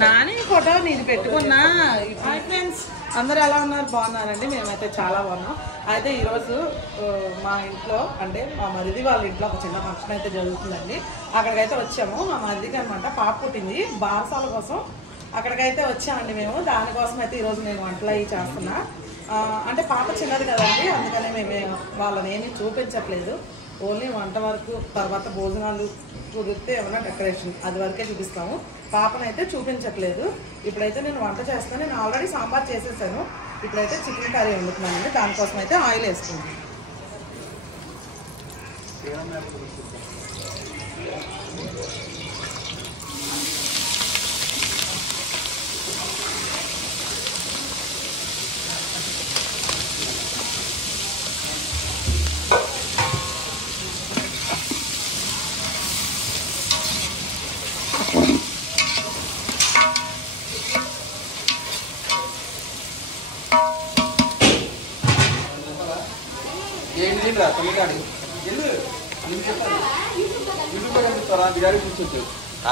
Nani photo నీది పెట్టుకున్నా. Hi friends, అందరూ ఎలా ఉన్నారు? బాగున్నారండి? మేమైతే చాలా బాగున్నాం. అయితే ఈరోజు మా ఇంట్లో అంటే మా మరిది వాళ్ళ ఇంట్లో ఒక చిన్న ఫంక్షన్ అయితే జరుగుతుందండి. అక్కడికైతే వచ్చాము. మా మరిదికి అనమాట పాప పుట్టింది, బారసాల కోసం అక్కడికైతే వచ్చామండి మేము. దానికోసం అయితే ఈరోజు నేను వంటలు అవి చేస్తున్నా. అంటే పాప చిన్నది కదండి, అందుకనే మేము వాళ్ళని ఏమీ చూపించట్లేదు. ఓన్లీ వంట వరకు, తర్వాత భోజనాలు కుదిరితే ఏమైనా డెకరేషన్ అది వరకే చూపిస్తాము. పాపనైతే చూపించట్లేదు. ఇప్పుడైతే నేను వంట చేస్తాను. నేను ఆల్రెడీ సాంబార్ చేసేసాను. ఇప్పుడైతే చికెన్ కర్రీ వండుతున్నానండి. దానికోసం అయితే ఆయిల్ వేసుకుంటాను.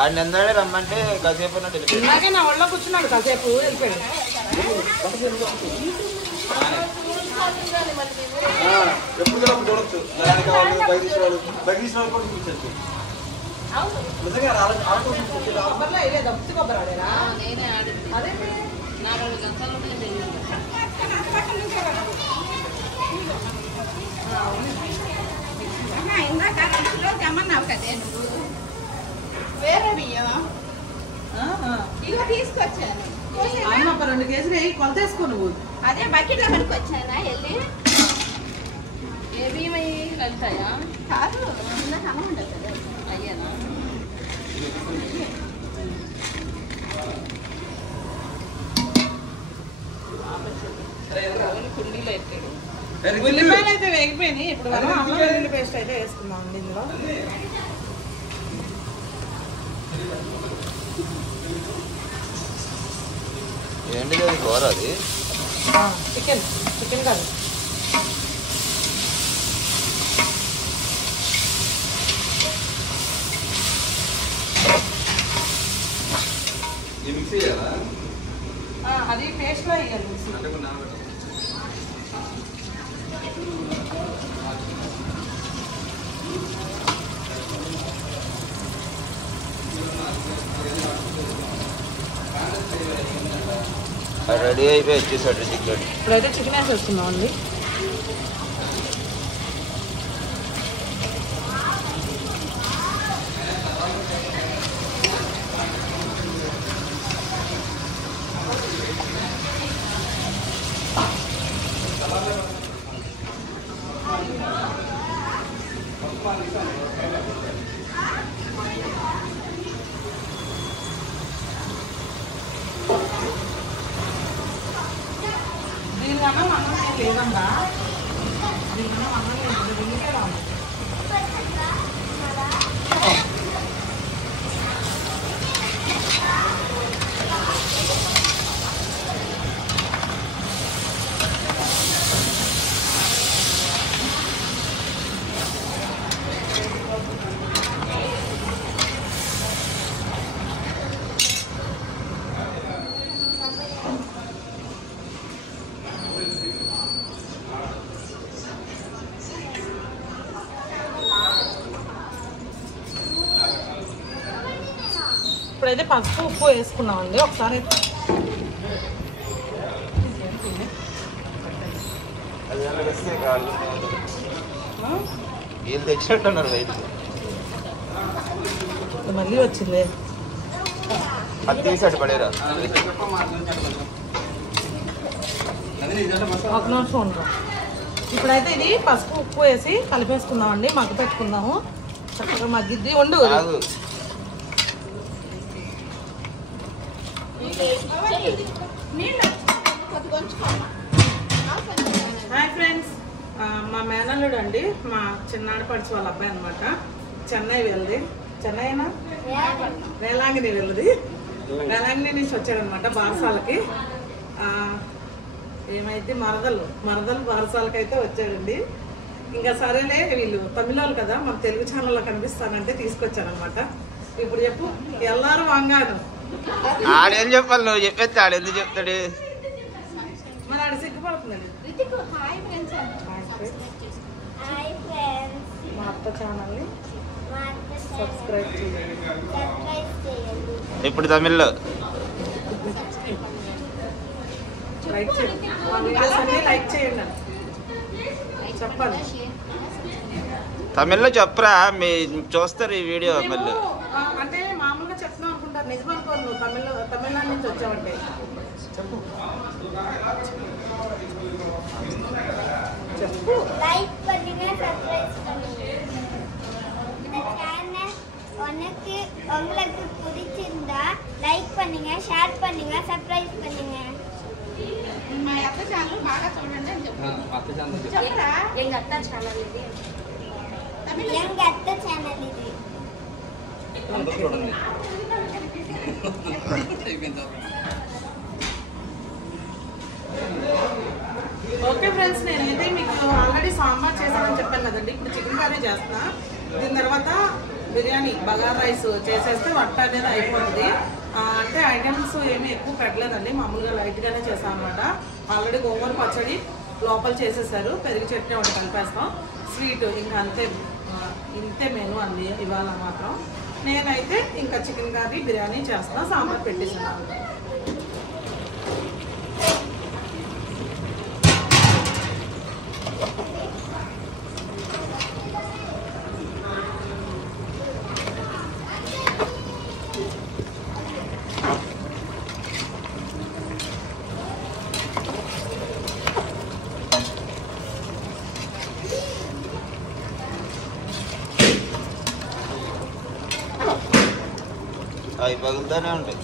ఆడినందరే రమ్మంటే కాసేపు ఇలాగే నా ఒళ్ళో కూర్చున్నాడు, కాసేపు వెళ్ళిపోయాడు. ఎప్పుడు చూడొచ్చు బయట కూడా చూపించచ్చు. తెమ్మన్నావు కదే నువ్వు, వేరే బియ్యం ఇక తీసుకొచ్చాను. 2 కేజీలు వేయి, కొలత వేసుకో నువ్వు. అదే బకెట్లో పడుకొచ్చానా వెళ్ళి. ఏ బియ్యం అయ్యి వెళ్తాయా? కాదు, అన్నం ఉండదు కదా. అయ్యానా? కుండీలో ఎత్తాడు. ఉల్లిపాయలు అయితే వేగిపోయినాయి. ఇప్పుడు మనం అల్లం వెల్లుల్లి పేస్ట్ అయితే వేసుకుందాం అండి ఇందులో. ఏంటి అది కూర? అది చికెన్ కాదు. మిక్సీ చేయాలా? అది పేస్ట్లో వేయాలి. రెడీ అయిపోయి వచ్చేసాడు చికెన్. ఇప్పుడైతే చికెన్ వేసేసుకుందాం అండి. దీనికన్నా అన్నం ఏం లేదమ్మా. దీనికన్నా అన్నం లేదు, దీనికే రాము. ఇప్పుడైతే పసుపు ఉప్పు వేసుకున్నామండి. ఒకసారి వీళ్ళు తెచ్చినట్టున్నారు రైతు. మళ్ళీ వచ్చింది. అది తీసాడు పడేరా. ఒక నిమిషం ఉండదు. ఇప్పుడైతే ఇది పసుపు ఉప్పు వేసి కలిపేసుకుందామండి. మగ్గ పెట్టుకుందాము. చక్కగా మగ్గిద్ది. వండు నీళ్ళు కొద్దిగా ఉంచుకోమ్మా. హాయ్ ఫ్రెండ్స్, మా మేనల్లుడు అండి, మా చిన్నాడు పడిచి వాళ్ళ అబ్బాయి అనమాట. చెన్నై వెళ్ళది, చెన్నైనా వేలాంగిని వెళ్ళది, వేలాంగిని నుంచి వచ్చాడనమాట బారసాలకి. ఏమైతే మరదలు బారసాలకి అయితే వచ్చాడండి. ఇంకా సరేలే, వీళ్ళు తమిళాలు కదా, మన తెలుగు ఛానల్లో కనిపిస్తానంటే తీసుకొచ్చానమాట. ఇప్పుడు చెప్పు, ఎల్లారు వాంగాను ఆడేం చెప్పాలి, నువ్వు చెప్పేస్తే ఆడెందుకు చెప్తాడు? మరి ఆడ సిగ్గుపడుతుందండి. మా అత్త ఛానల్ని సబ్స్క్రైబ్ చేయండి. ఇప్పుడు తమిళ్లో లైక్ చేయండి, మా వీడియోస్ అన్ని లైక్ చేయండి చెప్పాలి. తమిళ్లో చెప్పరా, మీ చూస్తారు ఈ వీడియో మళ్ళీ. అంటే మామూలుగా చెప్తున్నాం అనుకుంటారు, నిజం అనుకోరు. నువ్వు తమిళనాడు నుంచి వచ్చావంటే చెప్పు చెప్పు. லைக் பண்ணுங்க, சப்ஸ்கிரைப் பண்ணுங்க. இந்த சேனல் உங்களுக்கு பிடிச்சிருந்தா லைக் பண்ணுங்க, ஷேர் பண்ணுங்க, சப்ஸ்கிரைப் பண்ணுங்க. మా అత్త ఛానల్ బాగా చూడండి అని చెప్పు. చెప్పరా? எங்க அத்தா சேனல் இது. எங்க அத்தா சேனல் இது. ఓకే ఫ్రెండ్స్, నేనైతే మీకు ఆల్రెడీ సాంబార్ చేశానని చెప్పాను కదండి. ఇప్పుడు చికెన్ కర్రీ చేస్తున్నా. దీని తర్వాత బిర్యానీ బగారా రైస్ చేసేస్తే వంట అనేది అయిపోతుంది. అంటే ఐటమ్స్ ఏమీ ఎక్కువ పెట్టలేదండి, మామూలుగా లైట్గానే చేసాం అనమాట. ఆల్రెడీ గోంగూర పచ్చడి లోపల చేసేసారు, పెరుగు చట్నీ ఒకటి కలిపేస్తాం, స్వీట్ ఇంకా అంతే. ఇంతే మెను అండి ఇవాళ మాత్రం. నేనైతే ఇంకా చికెన్ కర్రీ బిర్యానీ చేస్తాను, సాంబార్ పెట్టేసాను. అవి పగులుతూనే ఉంటాయి.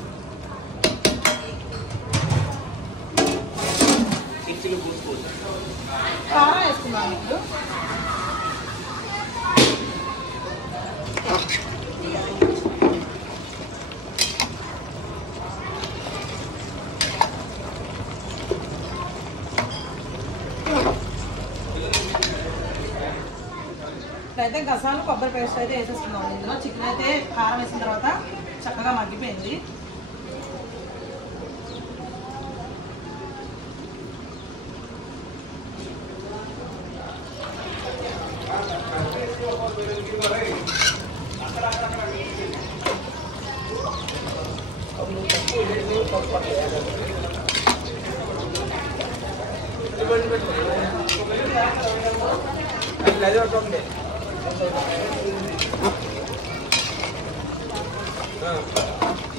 కారం వేసుకున్నాను ఇప్పుడు. అయితే గసాలు కొబ్బరి పేస్ట్ అయితే వేసేస్తున్నాం. ఇందులో చికెన్ అయితే కారం వేసిన తర్వాత చక్కగా మగ్గిపోయింది.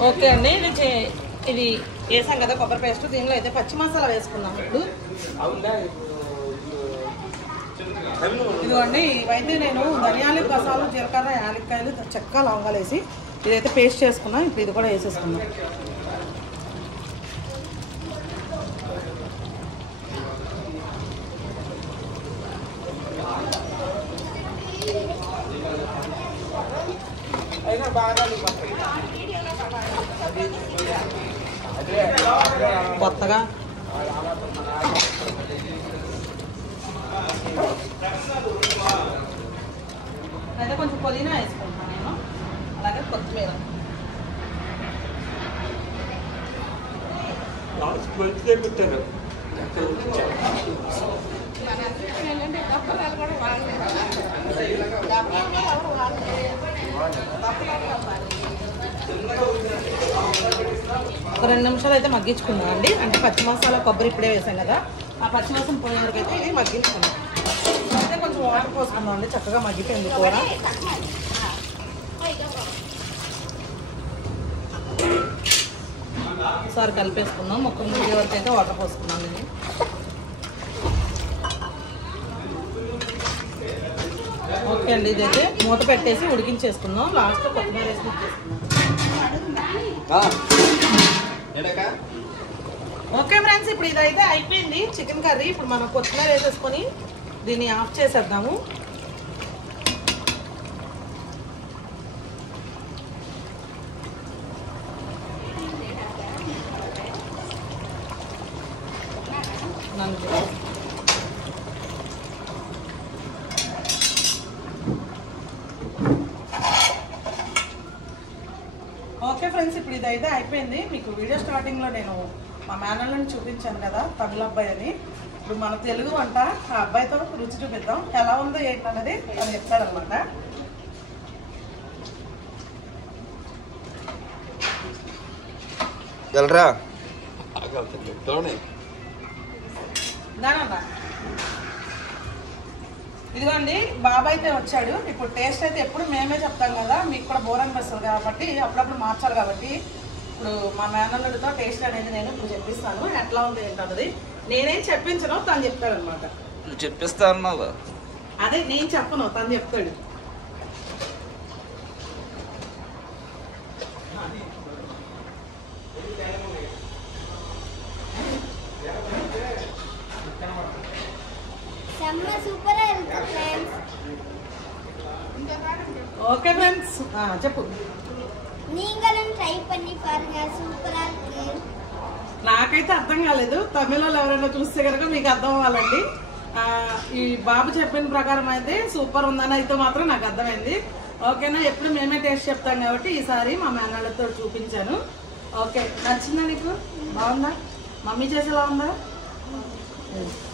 ఓకే అండి, ఇది వేసాం కదా కొబ్బరి పేస్ట్. దీనిలో అయితే పచ్చి మసాలా వేసుకున్నాం. ఇప్పుడు ఇదిగోండి, ఇవైతే నేను ధనియాలు, గసాలు, జీలకర్ర, యాలక్కాయలు, చెక్క, లవంగాలు వేసి ఇదైతే పేస్ట్ చేసుకున్నాం. ఇప్పుడు ఇది కూడా వేసేసుకున్నాం. కొత్తగా అయితే కొంచెం పుదీనా వేసుకుంటాను నేను, అలాగే కొత్తిమీర. దప్పలాలు కూడా వాడలేదు. దప్పలాలు ఎవరు వాడలేదు. ఒక 2 నిమిషాలు అయితే మగ్గించుకున్నాం అండి. అంటే పచ్చి మసాలా కొబ్బరి ఇప్పుడే వేసాం కదా, ఆ పచ్చి మసాలా పోయే వరకు అయితే ఇది మగ్గించుకున్నాం. అయితే కొంచెం వాటర్ పోసుకుందాం అండి, చక్కగా మగ్గిపోయింది కూర. ఒకసారి కలిపేసుకుందాం. మొక్క ముగ్గే వరకు అయితే వాటర్ పోసుకున్నాం నేను. ఓకే అండి, ఇదైతే మూత పెట్టేసి ఉడికించేసుకుందాం. లాస్ట్లో కొత్తిమీర వేసి ఓకే ఫ్రెండ్స్, ఇప్పుడు ఇదైతే అయిపోయింది చికెన్ కర్రీ. ఇప్పుడు మనం కొత్తిమీర వేసేసుకొని దీన్ని ఆఫ్ చేసేద్దాము. ఓకే ఫ్రెండ్స్, ఇప్పుడు ఇదైతే అయిపోయింది. మీకు వీడియో స్టార్టింగ్లో నేను మా మేనల్ని చూపించాను కదా, తమిళ అబ్బాయి అని. ఇప్పుడు మన తెలుగు వంట ఆ అబ్బాయితో రుచి చూపిద్దాం. ఎలా ఉందో ఏంటన్నది అని చెప్తాడనమాట. వెళ్ళరా ఇదిగోండి, బాబా అయితే వచ్చాడు. ఇప్పుడు టేస్ట్ అయితే ఎప్పుడు మేమే చెప్తాం కదా, మీకు కూడా బోర్ అనిపిస్తుంది కాబట్టి అప్పుడప్పుడు మార్చాలి. కాబట్టి ఇప్పుడు మా మేనల్లుడితో టేస్ట్ అనేది నేను ఇప్పుడు చెప్పిస్తాను. ఎట్లా ఉంది ఏంటన్నది నేనేం చెప్పించను, తను చెప్తాడు అనమాట. నువ్వు చెప్పిస్తా అన్నావు. అదే నేను చెప్పను, తను చెప్తాడు. சூப்பரா இருக்கு फ्रेंड्स. ఓకే ఫ్రెండ్స్, చెప్పు. நீங்களும் ட்ரை பண்ணி பாருங்க, சூப்பரா இருக்கு. నాకైతే అర్థం కాలేదు. తమిళలో ఎవరైనా చూస్తే కనుక మీకు అర్థం అవ్వాలండి. ఈ బాబు చెప్పిన ప్రకారం అయితే సూపర్ ఉందని అయితే మాత్రం నాకు అర్థమైంది. ఓకేనా, ఎప్పుడు మేమే టేస్ట్ చెప్తాం కాబట్టి ఈసారి మా మేనళ్ళతో చూపించాను. ఓకే, నచ్చిందా నీకు? బాగుందా? మమ్మీ చేసేలా ఉందా?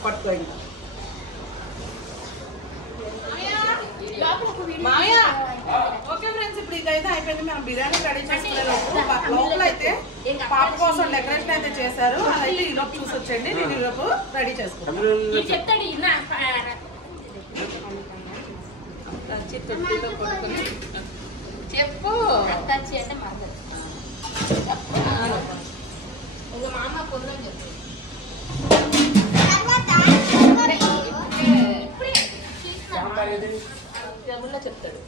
పట్టుకో ఇంకా. మాయా. ఓకే ఫ్రెండ్స్, ఇప్పుడు ఇదైతే అయిపోయింది. మనం బిర్యానీ రెడీ చేసుకునే లోపల అయితే పాప కోసం డెకరేషన్ అయితే చేశారు. అదైతే ఈలోపు చూసి వచ్చండి. నేను ఈలోపు రెడీ చేసుకుంటాను. చెప్పు. మామ కొందని చెప్పు. చెప్తాడు,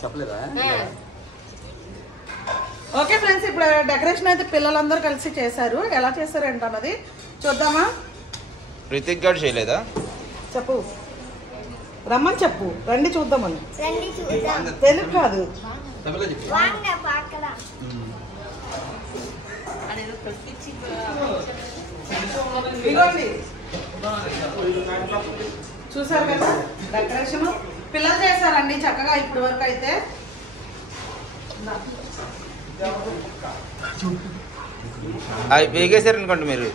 చెప్పలేదా? ఓకే ఫ్రెండ్స్, ఇప్పుడు డెకరేషన్ అయితే పిల్లలందరూ కలిసి చేశారు. ఎలా చేశారు ఏంటన్నది చూద్దామా? రితిక్ గారు చేయలేదా? చెప్పు, రమ్మని చెప్పు. రండి చూద్దామని. రండి చూద్దాం. తెలుగు కాదు. వాంగ పాకలా. ఇదిగోండి, చూసారు కదా డెకరేషన్ పిల్లలు చేశారండి చక్కగా ఇప్పటి వరకు అయితే. అవి వేగేశారు అనుకోండి మీరు.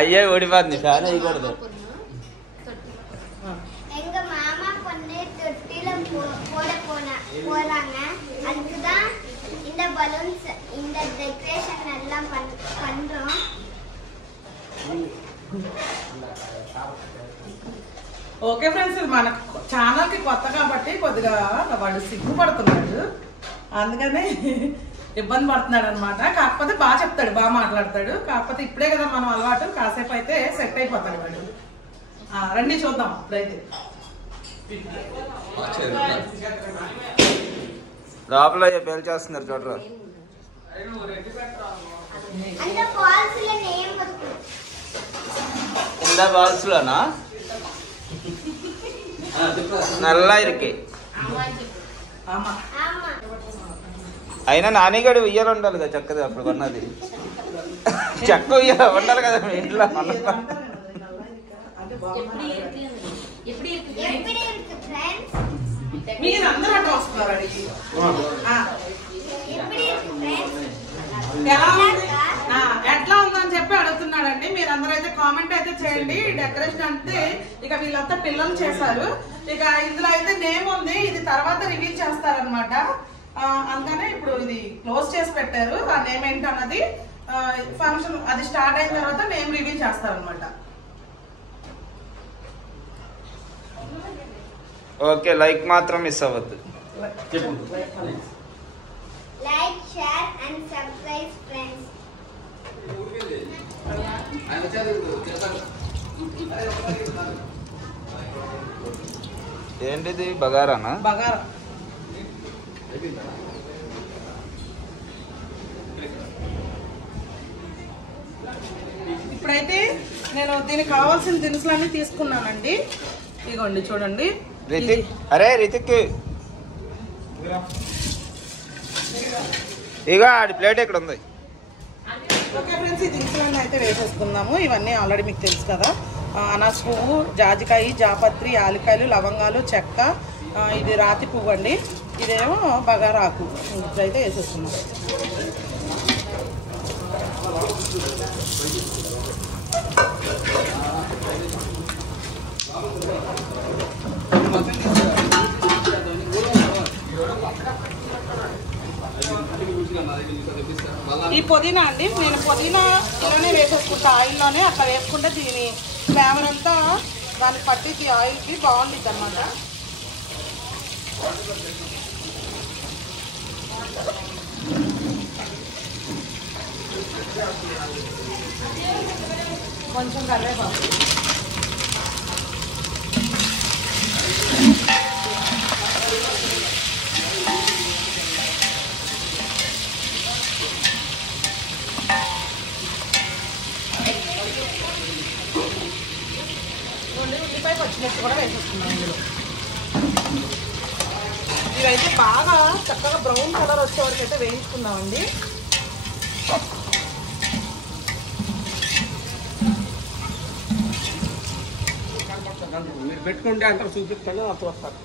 అయ్యే ఓడిపోతుంది, ఫ్యాన్ అయ్యకూడదు. எங்க மாமா பொண்ணு தொட்டில போட போறாங்க. அதுக்குதான் இந்த பலூன்ஸ், இந்த டெக்கரேஷன் எல்லாம் பண்றோம். ఓకే ఫ్రెండ్స్, మన ఛానల్కి కొత్త కాబట్టి కొద్దిగా వాడు సిగ్గుపడుతున్నాడు, అందుకనే ఇబ్బంది పడుతున్నాడు అనమాట. కాకపోతే బాగా చెప్తాడు, బాగా మాట్లాడతాడు. కాకపోతే ఇప్పుడే కదా మనం అలవాటు, కాసేపు అయితే సెట్ అయిపోతాడు వాడు. రండి చూద్దాం ఇప్పుడైతే. లోపల పేలు చేస్తున్నారు చూడరా. அந்த பால்ஸ்ல நேம் இருக்கு. இந்த பால்ஸ்லனா நல்லா இருக்கு. ஆமா. అయినా నానిగాడు ఉయ్యాలు ఉండాలి కదా చక్కగా అప్పుడు కొన్నది. చెక్క ఉయ్యాల ఉండాలి కదా మీ ఇంట్లో. எப்படி இருக்கு ఫ్రెండ్స్? మీరు అందరూ అట్లా వస్తున్నారు అడిగి. எப்படி இருக்கு ఫ్రెండ్స్? ఎట్లా ఉందని చెప్పి అడుగుతున్నాడండి. మీరందరూ అయితే కామెంట్ అయితే చేయండి. డెకరేషన్ అంటే ఇక వీళ్ళంతా పిల్లలు చేశారు. ఇక ఇందులో అయితే నేమ్ ఉంది, ఇది తర్వాత రివీల్ చేస్తారనమాట. అందుకనే ఇప్పుడు ఇది క్లోజ్ చేసి పెట్టారు. ఆ నేమ్ ఏంటన్నది ఫంక్షన్ అది స్టార్ట్ అయిన తర్వాత నేమ్ రివీల్ చేస్తారనమాట. ఓకే, లైక్ మాత్రం మిస్ అవ్వద్దు. Like, share and subscribe friends. ఏంటిది బగారానా? బగారా నేను దీనికి కావాల్సిన దినుసులన్నీ తీసుకున్నానండి. ఇదిగోండి చూడండి. రితిక్, అరే రితిక్ ఇక ఆడి ప్లేట్ ఇక్కడ ఉంది. ఓకే ఫ్రెండ్స్, ఈ దినుసులన్నీ అయితే వేసేసుకుందాము. ఇవన్నీ ఆల్రెడీ మీకు తెలుసు కదా. అనాస పువ్వు, జాజికాయ, జాపత్రి, యాలకాయలు, లవంగాలు, చెక్క, ఇది రాతి పువ్వు అండి, ఇదేమో బగారాకు. ఇప్పుడైతే వేసేస్తున్నాం. ఈ పుదీనా అండి, నేను పుదీనాలోనే వేసేసుకుంటా, ఆయిల్లోనే. అట్లా వేసుకుంటే దీని ఫ్లేవర్ అంతా దానికి పట్టింది, ఆయిల్కి బాగుంటుంది అన్నమాట. కొంచెం కరివేపాకు, ఉల్లిపాయ, పచ్చిమిర్చి కూడా వేసేస్తున్నాం ఇందులో. ఇవైతే బాగా చక్కగా బ్రౌన్ కలర్ వచ్చే వరకు అయితే వేయించుకుందామండి. మీరు పెట్టుకుంటే అంతా చూపిస్తాను, అప్పుడు వస్తారు.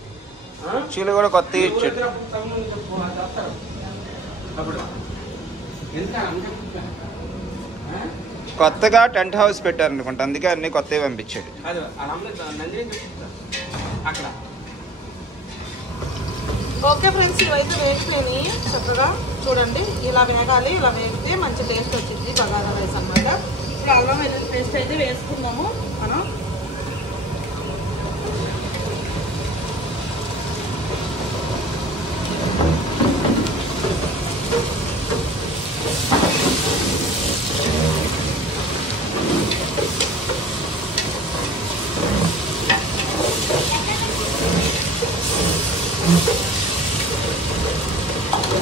చీలు కూడా కొత్త ఇచ్చాడు. కొత్తగా టెంట్ హౌస్ పెట్టారు అనుకుంటా, అందుకే అన్ని కొత్తవి పంపించాడు. అక్కడ ఓకే ఫ్రెండ్స్, ఇవైతే వేగిపోయినాయి చక్కగా. చూడండి, ఇలా వేగాలి. ఇలా వేగితే మంచి టేస్ట్ వచ్చింది బగారా రైస్ అన్నమాట. ఇప్పుడు అల్లం వెల్లుల్లి పేస్ట్ అయితే వేసుకుందాము మనం.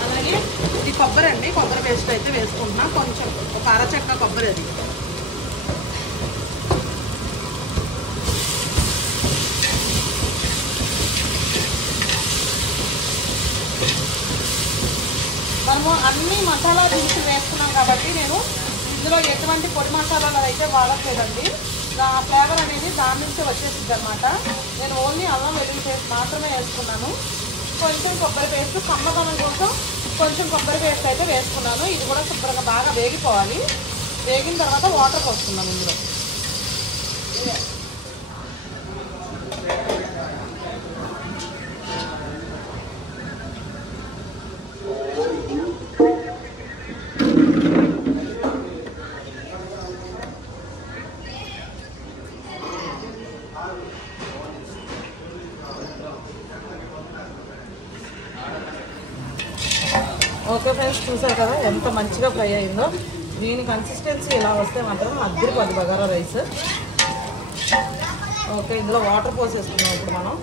అలాగే ఇది కొబ్బరి అండి, కొబ్బరి పేస్ట్ అయితే వేసుకుంటున్నా. కొంచెం ఒక అరచెక్క కొబ్బరి అది. మనము అన్ని మసాలా దినుసులు వేసుకున్నాం కాబట్టి నేను ఇందులో ఎటువంటి పొడి మసాలాలు అయితే వాడట్లేదండి. నా ఫ్లేవర్ అనేది దాని నుంచి వచ్చేసింది అనమాట. నేను ఓన్లీ అల్లం వెల్లుల్లి పేస్ట్ మాత్రమే వేసుకున్నాను. కొంచెం కొబ్బరి పేస్ట్, కమ్మదనం కోసం కొంచెం కొబ్బరి పేస్ట్ అయితే వేసుకున్నాను. ఇది కూడా శుభ్రంగా బాగా వేగిపోవాలి. వేగిన తర్వాత వాటర్ పోసుకున్నాను ఇందులో. ఓకే ఫ్రెండ్స్, చూసారు కదా ఎంత మంచిగా ఫ్రై అయిందో. దీని కన్సిస్టెన్సీ ఇలా వస్తే మాత్రం అద్దరిపోద్ది బగారా రైస్. ఓకే, ఇందులో వాటర్ పోసేసుకున్నాం ఇప్పుడు మనం.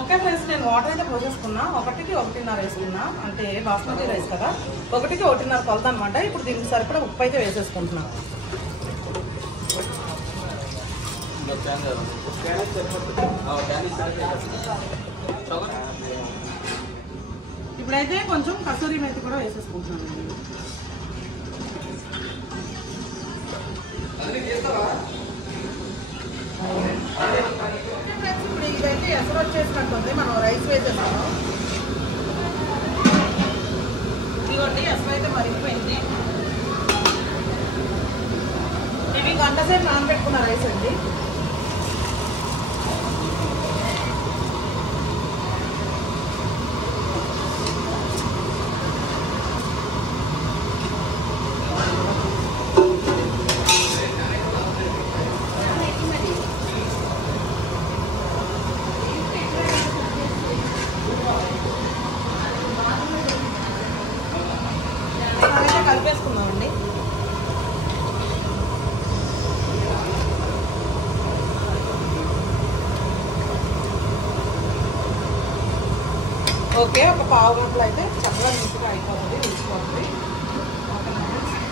ఓకే ఫ్రెండ్స్, నేను వాటర్ అయితే పోసేసుకున్నా. 1కి 1.5 వేసుకున్నా, అంటే బాస్మతి రైస్ కదా, 1కి 1.5 కొలత అనమాట. ఇప్పుడు దీనికి సరిపడా ఉప్పు అయితే వేసేసుకుంటున్నాను. ఇప్పుడైతే కొంచెం కసూరి మేతి కూడా వేసేసుకుంటున్నాను. ఇప్పుడు ఇదైతే ఎసరు వచ్చేసినట్టుంది. మనం రైస్ వేసేస్తాము. ఇదిగోండి, ఎసరు అయితే మరిగిపోయింది. ఇవి గంట సేపు నానబెట్టుకున్న రైస్ అండి. కలిపేసుకుందామండి. ఓకే, ఒక పావు గంటలో అయితే చక్కగా నీట్గా అయిపోతుంది, తీసుకోవాలి.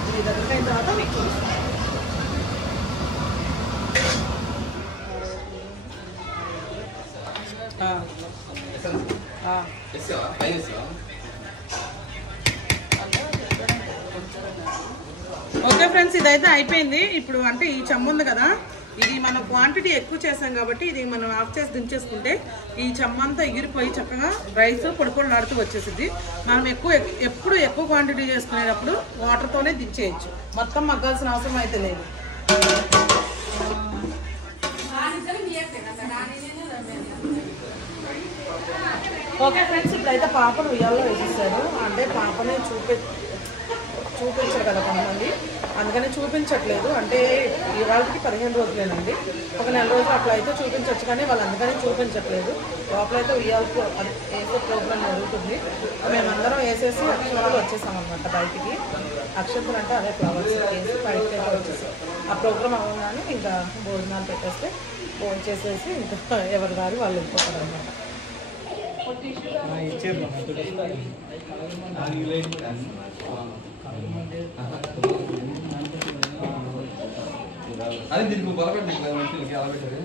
ఇది దగ్గర అయిన తర్వాత మీకు చూపిస్తాను. ఓకే ఫ్రెండ్స్, ఇదైతే అయిపోయింది. ఇప్పుడు అంటే ఈ చెమ్మ ఉంది కదా, ఇది మన క్వాంటిటీ ఎక్కువ చేసాం కాబట్టి ఇది మనం ఆఫ్ చేసి దించేసుకుంటే ఈ చెమ్మంతా ఎగిరిపోయి చక్కగా రైస్ పొడిపొడిలాడుతూ వచ్చేసింది. మనం ఎప్పుడు ఎక్కువ క్వాంటిటీ చేసుకునేటప్పుడు వాటర్తోనే దించేయచ్చు, మొత్తం మగ్గాల్సిన అవసరం అయితే లేదు. ఓకే ఫ్రెండ్స్, ఇప్పుడైతే పాపను ఉయ్యాల్లో వేసేసారు. అంటే పాపని చూపించరు కదా కొంతమంది, అందుకని చూపించట్లేదు. అంటే ఇవాళకి 15 రోజులేనండి, ఒక నెల రోజులు అట్లా అయితే చూపించవచ్చు, కానీ వాళ్ళు అందుకని చూపించట్లేదు. లోపలైతే ఉయ్యాలకు వేసే ప్రోగ్రామ్ జరుగుతుంది. మేమందరం వేసేసి అక్షంతలు వచ్చేసాం అనమాట బయటికి. అక్షంతలు అంటే అదే ఫ్లవర్స్ వేసి బయటకి అయితే వచ్చేసాం. ఆ ప్రోగ్రామ్ అవ్వగానే ఇంకా భోజనాలు పెట్టేస్తే భోజనం చేసేసి ఇంకా ఎవరి దారి వాళ్ళు వెళ్ళిపోతారు అనమాట. అదే దీనికి బలపెట్టి మనుషులకి ఎలా పెట్టారు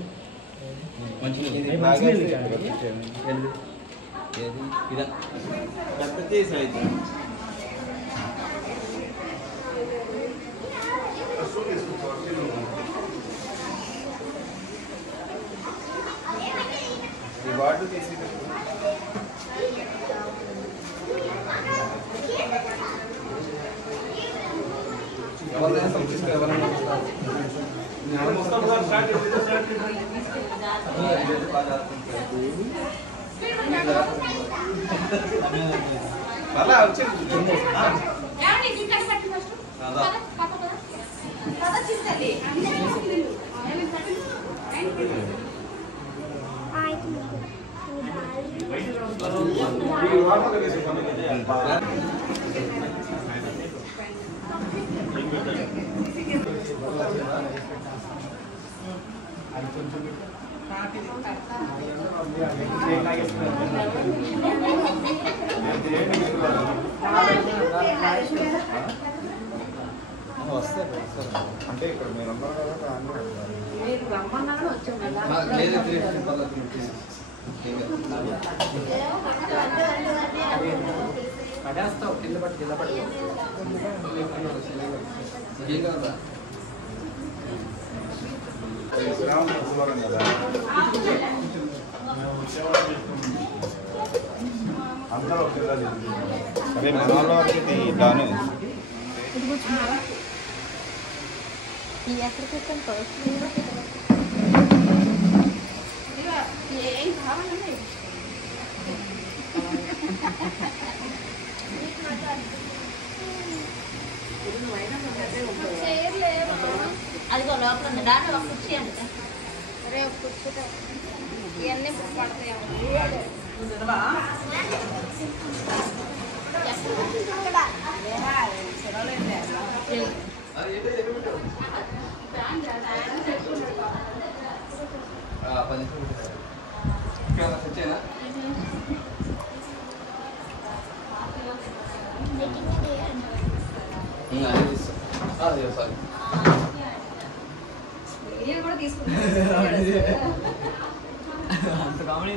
వాటర్ తీసి అలా వచ్చింది. అంటే ఇక్కడ మీరు ఉన్నారు కదా, పడేస్తావు కింద పట్టి ఏం కదా కదా అందరూ సరే మన వాళ్ళకి ఇట్లాను ఏం కావాలండి అదిగో లోపల ఉంది, దాంట్లో ఒక కుర్చీ అండి. రేపు కూర్చుంటా ఇవన్నీ పడతాయేమో. అంత కామెడీ